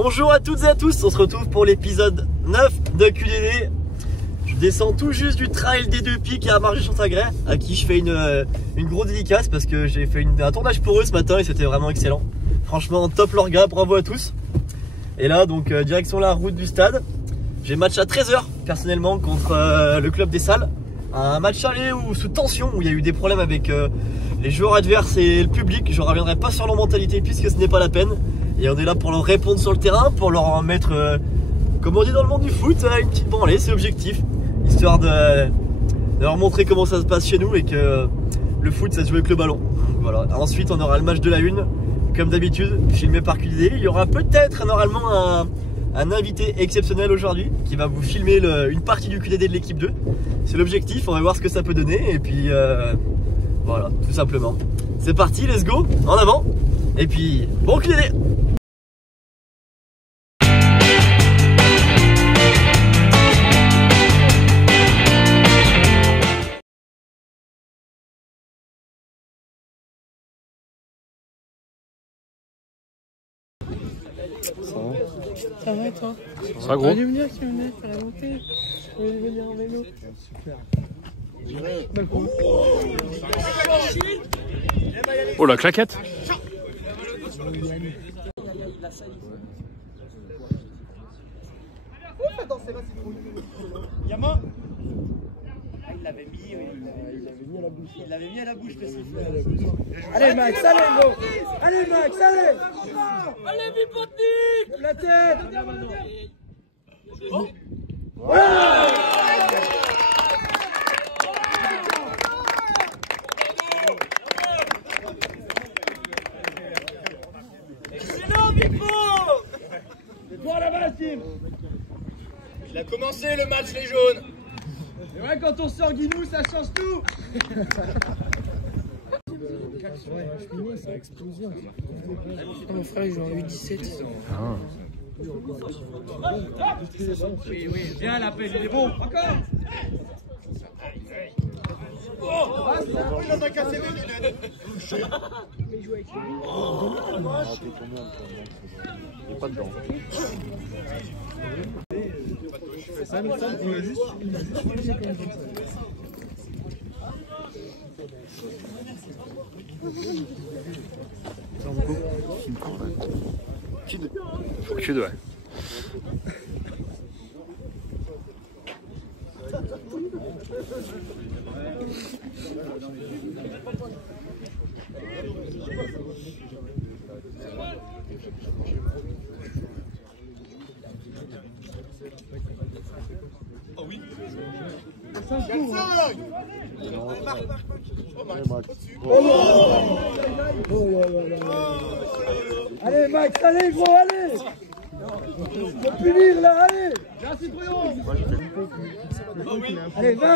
Bonjour à toutes et à tous, on se retrouve pour l'épisode 9 de QDD. Je descends tout juste du trail des Deux Pics à Margy-Chantagrès, à qui je fais une grosse dédicace parce que j'ai fait un tournage pour eux ce matin et c'était vraiment excellent. Franchement top leur gars, bravo à tous. Et là donc direction la route du stade. J'ai match à 13 h personnellement contre le club des Salles. Un match aller sous tension où il y a eu des problèmes avec les joueurs adverses et le public. Je ne reviendrai pas sur leur mentalité puisque ce n'est pas la peine. Et on est là pour leur répondre sur le terrain, pour leur mettre, comme on dit dans le monde du foot, une petite branlée, c'est l'objectif. Histoire de leur montrer comment ça se passe chez nous et que le foot ça se joue avec le ballon. Voilà. Ensuite on aura le match de la une, comme d'habitude, filmé par QDD. Il y aura peut-être normalement un invité exceptionnel aujourd'hui qui va vous filmer une partie du QDD de l'équipe 2. C'est l'objectif, on va voir ce que ça peut donner et puis voilà, tout simplement. C'est parti, let's go, en avant. Et puis, bon QDD. Ça va toi? Ça va gros? Tu venir qui venait faire la montée. Je vais venir en vélo. Oh la claquette! Yama. Il l'avait mis, oui. Il l'avait mis à la bouche le sifflet. Allez Max, allez gros. Allez Max, allez. Allez Vipotnik. La tête. Excellent Vipo. Toi là-bas Tim. Il a commencé le match les jaunes. Et ouais, quand on sort Guinou, ça change tout. Mon frère il joue en U17. Oui, oui, viens l'appel, il est bon. Encore. Oh, il en a cassé les lunettes. Il est pas dedans. Faut que tu dois. Oh oui. Allez Max, allez gros, allez. Faut punir là, allez. Allez, va.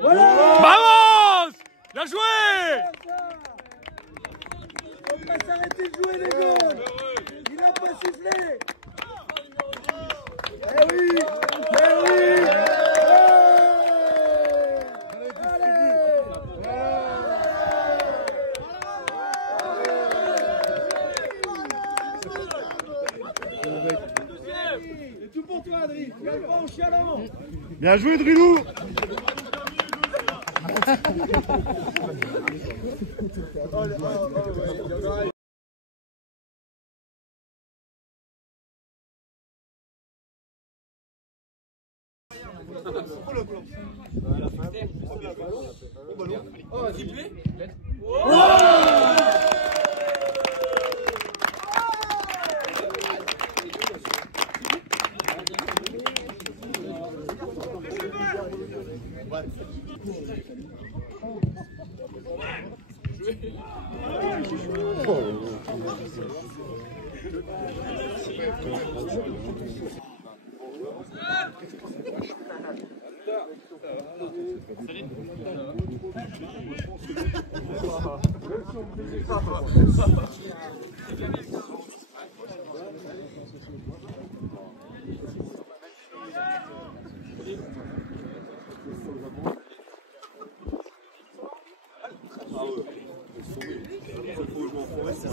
Voilà. Vamos! Bien joué! Faut pas s'arrêter de jouer les gars. Il a pas sifflé. Eh oui. C'est tout pour toi, Adri. Tu gagnes pas en chialant. Bien joué, Drilou!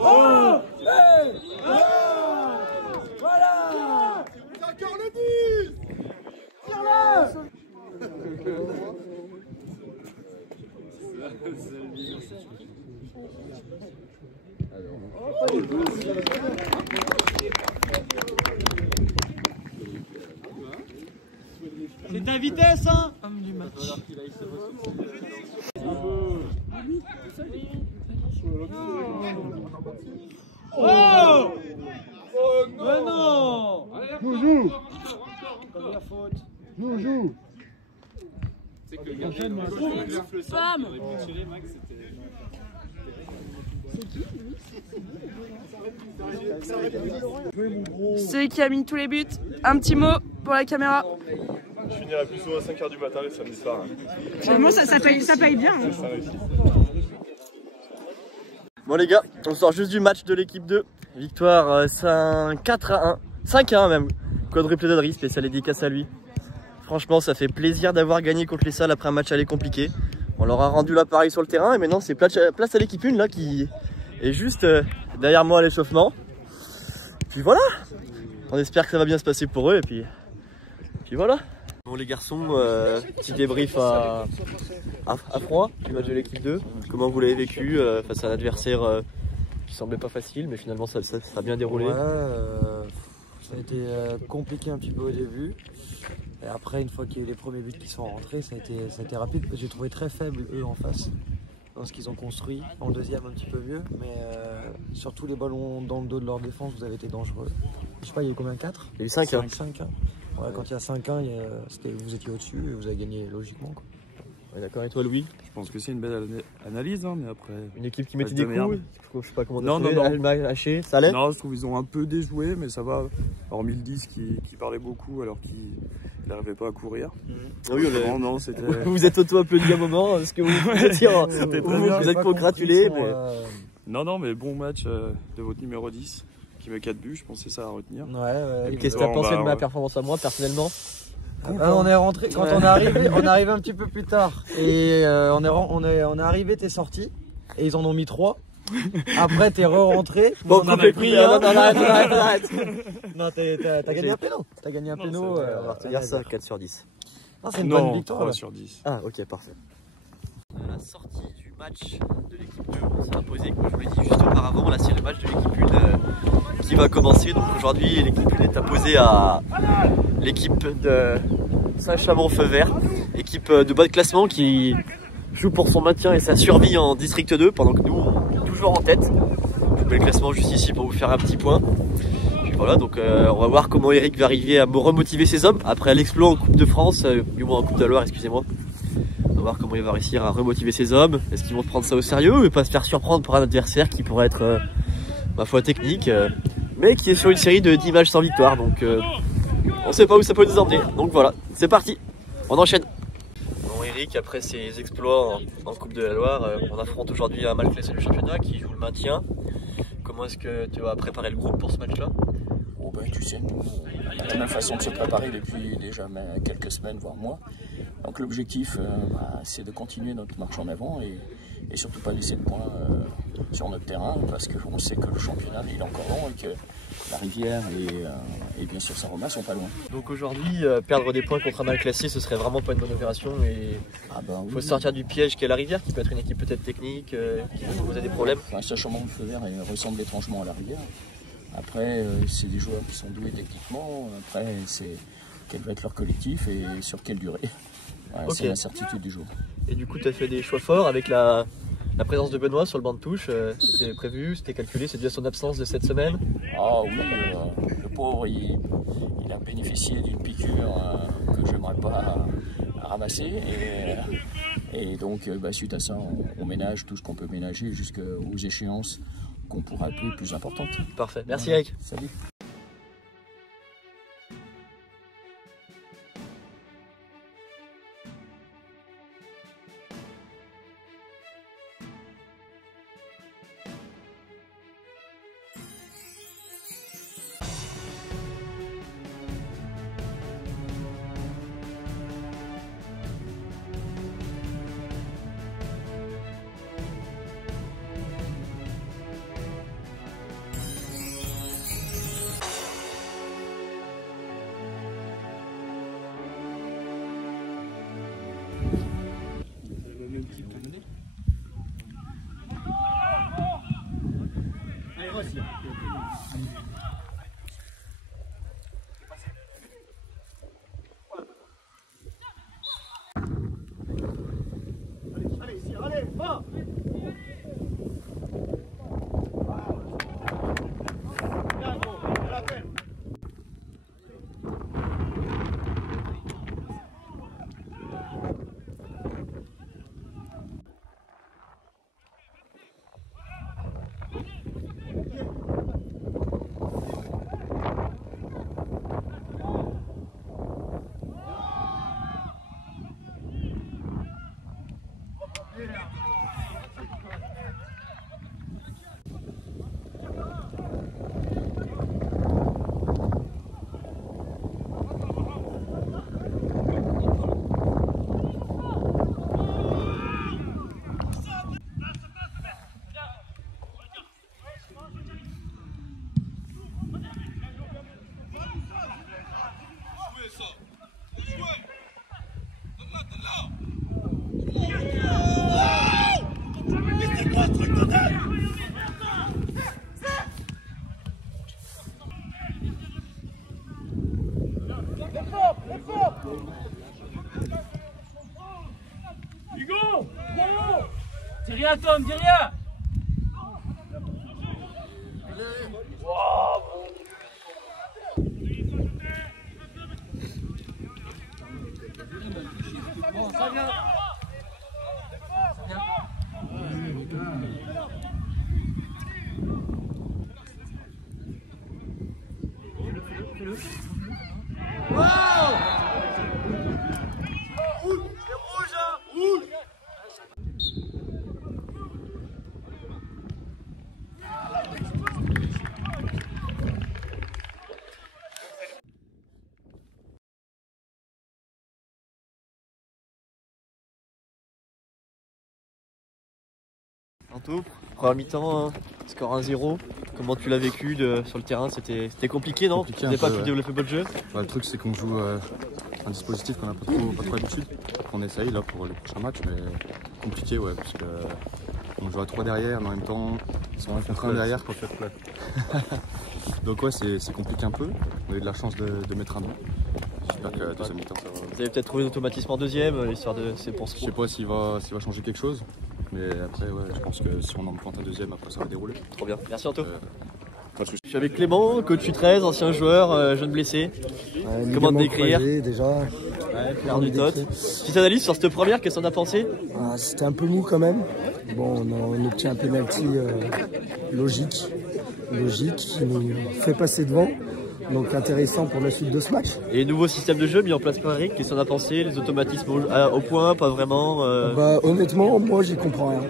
Oh! Hey! C'est ta vitesse, hein? Oh! Mais non! Joue. Joue. Bam! Celui qui a mis tous les buts. Un petit mot pour la caméra. Je finirai plus souvent à 5h du matin les samedis soirs. Finalement, ça paye bien. Hein. Ça réussit. Bon les gars, on sort juste du match de l'équipe 2. Victoire 4-1. 5-1 même. Quadruplé d'Adri, spécial dédicace à lui. Franchement, ça fait plaisir d'avoir gagné contre les Salles après un match aller compliqué. On leur a rendu l'appareil sur le terrain et maintenant c'est place à l'équipe 1 là qui est juste derrière moi à l'échauffement. Puis voilà, on espère que ça va bien se passer pour eux et puis voilà. Bon les garçons, petit débrief à froid du match de l'équipe 2. Comment vous l'avez vécu face à un adversaire qui semblait pas facile mais finalement ça a bien déroulé. Ouais, ça a été compliqué un petit peu au début. Et après, une fois qu'il y a eu les premiers buts qui sont rentrés, ça a été rapide. J'ai trouvé très faible eux en face dans ce qu'ils ont construit. En deuxième, un petit peu mieux. Mais surtout les ballons dans le dos de leur défense, vous avez été dangereux. Je sais pas, il y a eu combien? 4? Il y a eu 5 hein. 5 hein. Ouais, quand il y a 5-1, vous étiez au-dessus et vous avez gagné logiquement. Quoi. Ouais, d'accord, et toi Louis? Je pense que c'est une belle analyse, hein, mais après... Une équipe qui mettait de des merde. coups, je sais pas comment Non, dire. non. Haché, ça allait? Non, je trouve qu'ils ont un peu déjoué, mais ça va. Hormis le 10 qui parlait beaucoup alors qu'il n'arrivait pas à courir. Oui, Non, c'était... Vous êtes auto-applaudi un moment, parce que vous êtes congratulés. Mais... Non, mais bon match de votre numéro 10, qui met 4 buts, je pense que c'est ça à retenir. Ouais. Qu'est-ce que tu as pensé de ma performance à moi, personnellement? On est rentré, quand on est arrivé un petit peu plus tard. Et on est arrivé, t'es sorti. Et ils en ont mis 3. Après, t'es re-rentré. Bon, on a pris un. Non, arrête. Non, t'as gagné un péno. T'as gagné un péno. On va retenir ça, 4 sur 10. Non, c'est une bonne victoire. 3 sur 10. Ah, ok, parfait. À la sortie du match de l'équipe 2, on s'est imposé, comme je vous l'ai dit juste auparavant. Là, c'est le match de l'équipe 1 qui va commencer. Donc aujourd'hui, l'équipe 1 est imposée à l'équipe de Saint-Chamond-Feu-Vert, équipe de bas de classement qui joue pour son maintien et sa survie en District 2, pendant que nous, on est toujours en tête. Je mets le classement juste ici pour vous faire un petit point. Puis voilà, donc on va voir comment Eric va arriver à remotiver ses hommes après l'exploit en Coupe de France, du moins en Coupe de la Loire, excusez-moi. On va voir comment il va réussir à remotiver ses hommes. Est-ce qu'ils vont prendre ça au sérieux et pas se faire surprendre par un adversaire qui pourrait être, ma foi, technique, mais qui est sur une série de 10 matchs sans victoire. Donc on sait pas où ça peut nous emmener. Donc voilà, c'est parti, on enchaîne. Bon Eric, après ses exploits en Coupe de la Loire, on affronte aujourd'hui un mal classé du championnat qui joue le maintien. Comment est-ce que tu vas préparer le groupe pour ce match-là? Oh ben, tu sais, nous, on a la même façon de se préparer depuis déjà quelques semaines, voire mois. Donc l'objectif, c'est de continuer notre marche en avant et surtout pas laisser de points sur notre terrain, parce qu'on sait que le championnat il est encore long et que la Rivière et bien sûr Saint-Romain sont pas loin. Donc aujourd'hui, perdre des points contre un mal classé, ce serait vraiment pas une bonne opération et il faut sortir du piège qu'est la Rivière, qui peut être une équipe peut-être technique, qui peut poser des problèmes. Saint-Chamond-Feu-Vert ressemble étrangement à la Rivière. Après, c'est des joueurs qui sont doués techniquement. Après, c'est quel va être leur collectif et sur quelle durée. Ouais, okay. C'est l'incertitude du jour. Et du coup, tu as fait des choix forts avec la présence de Benoît sur le banc de touche. C'était prévu, c'était calculé, c'est dû à son absence de cette semaine? Ah oui, le pauvre, il a bénéficié d'une piqûre que j'aimerais pas ramasser. Et donc, suite à ça, on ménage tout ce qu'on peut ménager jusqu'aux échéances qu'on pourra appeler plus importantes. Parfait, merci Eric. Salut. Dis rien Tom, dis rien. Bon, ça vient. Anto, première mi-temps, hein, score 1-0. Comment tu l'as vécu sur le terrain? C'était compliqué, non? Tu n'avais pas pu développer votre jeu? Le truc, c'est qu'on joue un dispositif qu'on n'a pas trop l'habitude. On essaye là pour les prochains matchs, mais compliqué, ouais, parce que on joue à 3 derrière, mais en même temps, ils sont 1 contre 1 derrière. Donc ouais, c'est compliqué un peu. On a eu de la chance de mettre un but. J'espère que la deuxième mi-temps, ça va. Vous avez peut-être trouvé l'automatisme en deuxième, l'histoire de c'est pour Je sais pas s'il va changer quelque chose, mais après, ouais, je pense que si on en plante un deuxième, après ça va dérouler. Trop bien. Merci Anto. Pas de soucis. Je suis avec Clément, coach U13, ancien joueur, jeune blessé. Comment te décrire? Déjà. Faire du tot. Petite analyse sur cette première, qu'est-ce qu'on a pensé? C'était un peu mou quand même. Bon, on obtient un penalty logique qui nous fait passer devant. Donc intéressant pour la suite de ce match. Et nouveau système de jeu mis en place par Eric, qu'est-ce qu'on a pensé? Les automatismes au point, pas vraiment honnêtement, moi j'y comprends rien.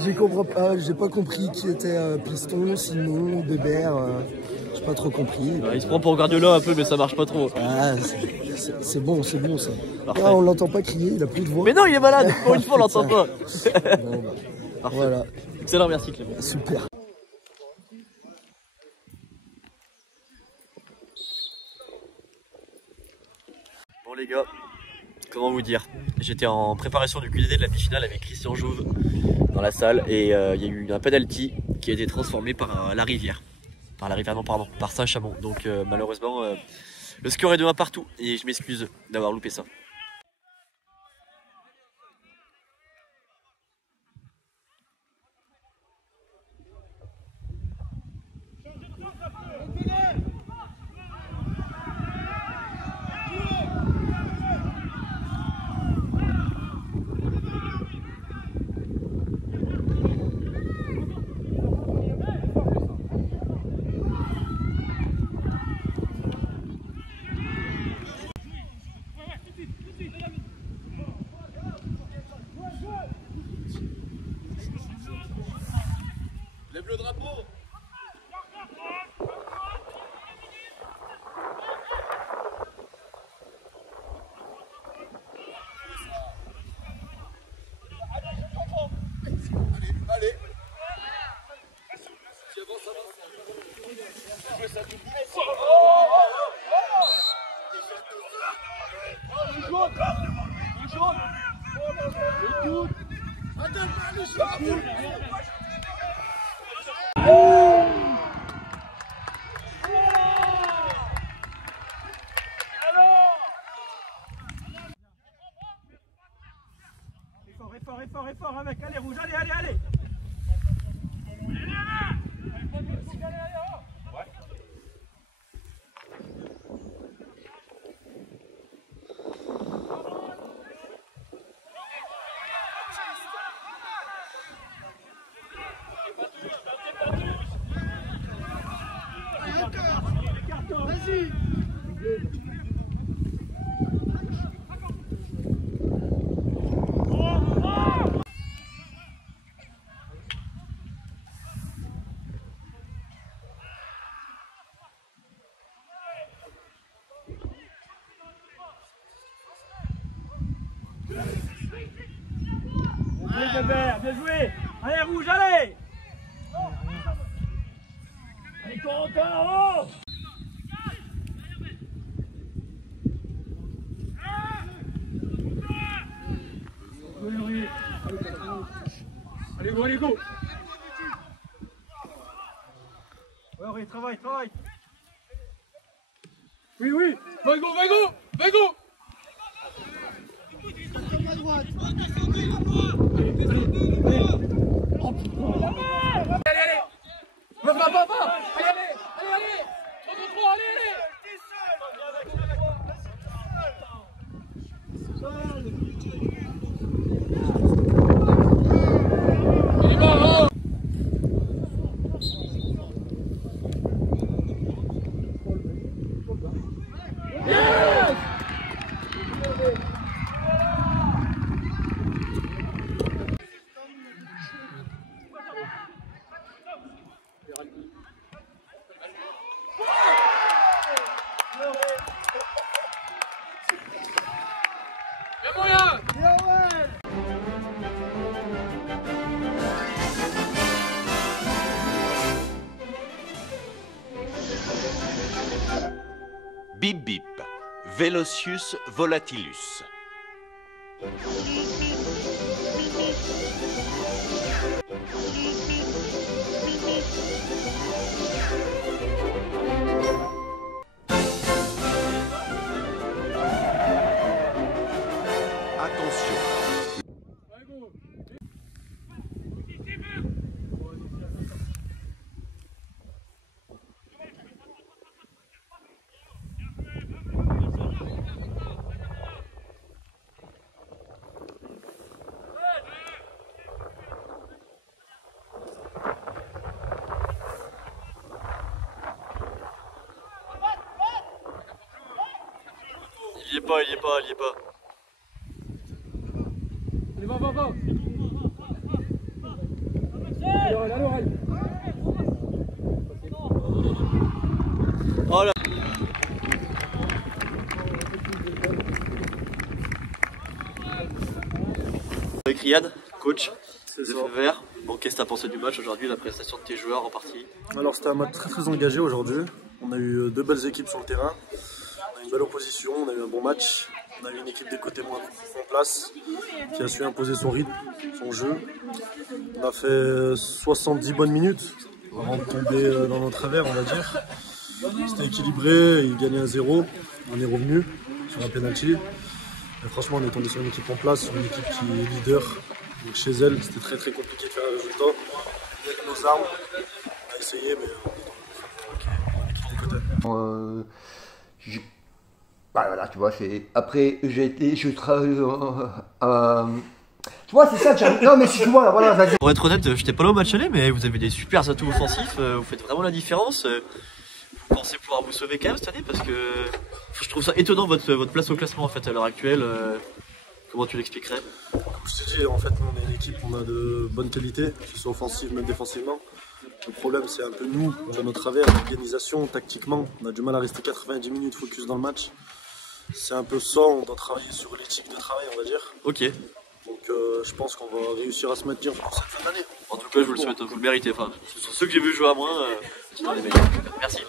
J'y comprends pas, j'ai pas compris qui était Piston, Simon, Bébert, j'ai pas trop compris. Il se prend pour Guardiola un peu, mais ça marche pas trop. C'est bon ça. Ah, on l'entend pas crier, il a plus de voix. Mais non, il est malade, pour une fois on l'entend pas. Bon, voilà. Excellent, merci Clément. Super. Bon les gars, comment vous dire? J'étais en préparation du QDD de la mi-finale avec Christian Jouve dans la salle et il y a eu un penalty qui a été transformé par la rivière. Par Saint-Chamond. Donc malheureusement, le score est de 1 partout et je m'excuse d'avoir loupé ça. Lève le drapeau. Allez. Tu avances, avance. Effort avec, allez rouge, allez. Vas-y. Bien joué. Allez rouge, allez. Allez Corentin, oh. Oui. Allez go. Ouais, travaille. Oui. Va go. À droite. Allez. Va. Allez. Trop, allez. Il est mort. Bip bip, Velocius volatilus. Attention. Il y est pas. Allez, va. À l'oreille. Oh là. Avec Riyad, coach de FVR. Bon, qu'est-ce que tu as pensé du match aujourd'hui, la prestation de tes joueurs en partie? Alors c'était un match très engagé aujourd'hui. On a eu deux belles équipes sur le terrain. On a eu une belle opposition, on a eu un bon match. On a eu une équipe des côtés moins en place qui a su imposer son rythme, son jeu. On a fait 70 bonnes minutes avant de tomber dans notre travers, on va dire. C'était équilibré, il gagnait 1-0. On est revenu sur un penalty. Et franchement, on est tombé sur une équipe en place, sur une équipe qui est leader. Donc chez elle, c'était très compliqué de faire un résultat. Avec nos armes, on a essayé, mais on est trop de côté. Bah voilà, tu vois, c'est. Après, je travaille. Tu vois, c'est ça, non, mais si tu vois, voilà, vas-y. Pour être honnête, j'étais pas là au match aller, mais vous avez des super atouts offensifs, vous faites vraiment la différence. Vous pensez pouvoir vous sauver quand même cette année, parce que je trouve ça étonnant votre place au classement en fait à l'heure actuelle. Comment tu l'expliquerais? Comme je t'ai dit, en fait, nous on est une équipe, on a de bonnes qualités, que ce soit offensive, même défensivement. Le problème, c'est un peu nous, à notre travers, l'organisation, tactiquement. On a du mal à rester 90 minutes focus dans le match. C'est un peu ça, on doit travailler sur l'éthique de travail, on va dire. Ok. Donc je pense qu'on va réussir à se maintenir pour cette fin d'année. En tout cas, je vous le souhaite, vous le méritez. Enfin, sur ceux que j'ai vu jouer à moi, c'est dans les meilleurs. Merci.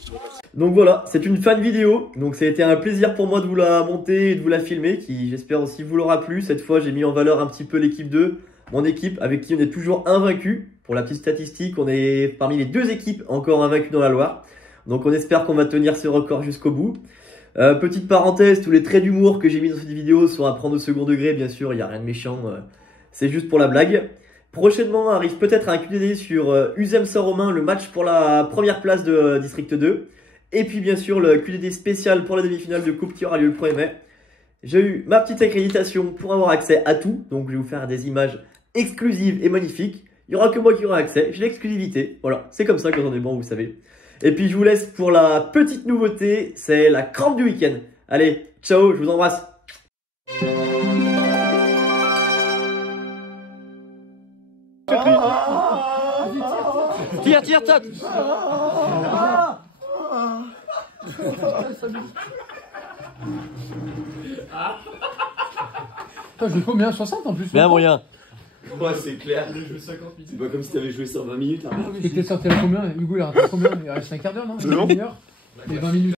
Je te remercie. Donc voilà, c'est une fan vidéo, donc ça a été un plaisir pour moi de vous la monter et de vous la filmer, qui j'espère aussi vous l'aura plu. Cette fois j'ai mis en valeur un petit peu l'équipe 2, mon équipe avec qui on est toujours invaincu. Pour la petite statistique, on est parmi les 2 équipes encore invaincues dans la Loire. Donc on espère qu'on va tenir ce record jusqu'au bout. Petite parenthèse, tous les traits d'humour que j'ai mis dans cette vidéo sont à prendre au second degré, bien sûr, il n'y a rien de méchant, c'est juste pour la blague. Prochainement arrive peut-être un QDD sur Uzem Saint-Romain, le match pour la première place de District 2. Et puis bien sûr le QDD spécial pour la demi-finale de coupe qui aura lieu le 1er mai. J'ai eu ma petite accréditation pour avoir accès à tout, donc je vais vous faire des images exclusives et magnifiques. Il n'y aura que moi qui aura accès, j'ai l'exclusivité, voilà, c'est comme ça quand on est bon, vous savez. Et puis je vous laisse pour la petite nouveauté, c'est la crampe du week-end. Allez, ciao, je vous embrasse. Tire, tire, top. Putain, je joue combien? 60 en plus? Bien moyen. Ouais, c'est clair. C'est pas comme si t'avais joué sur 20 minutes là. Et t'es sorti à combien? Hugo il a raté combien? Il reste un quart d'heure, non? Une heure? Et 20 minutes.